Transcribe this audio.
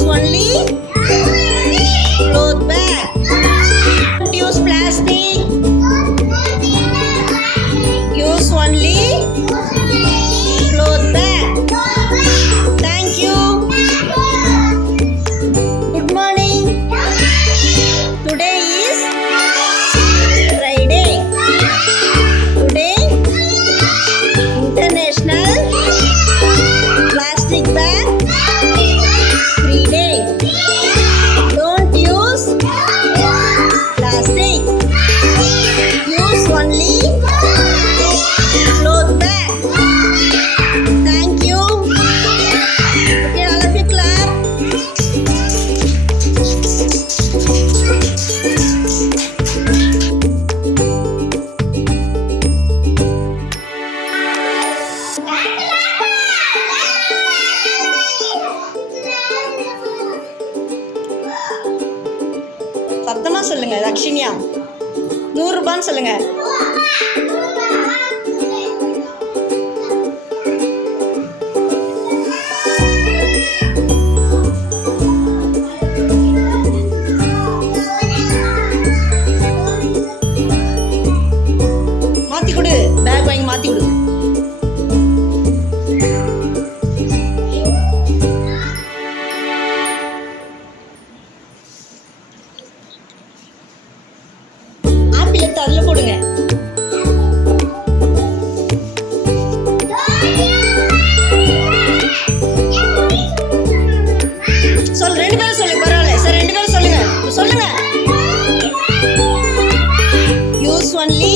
Use only cloth bag. Don't use plastic. Use only cloth bag. Thank you. Good morning. Today is Friday. Today International Plastic Bag Free Day. Don't use plastic. Use only cloth bag. Thank you. Okay, all of you clap. சத்தமா சொல்லுங்க. லக்ஷ்மியா 100 ரூபான்னு சொல்லுங்க. மாத்தி கொடு. பேக் வாங்கி மாத்தி கொடு. ஆப்பிள் எடுத்து அதில் போடுங்க. சொல் 2 பேரும் சொல்லுங்க. பரவாயில்ல சார், 2 பேரும் சொல்லுங்க. சொல்லுங்க. Use only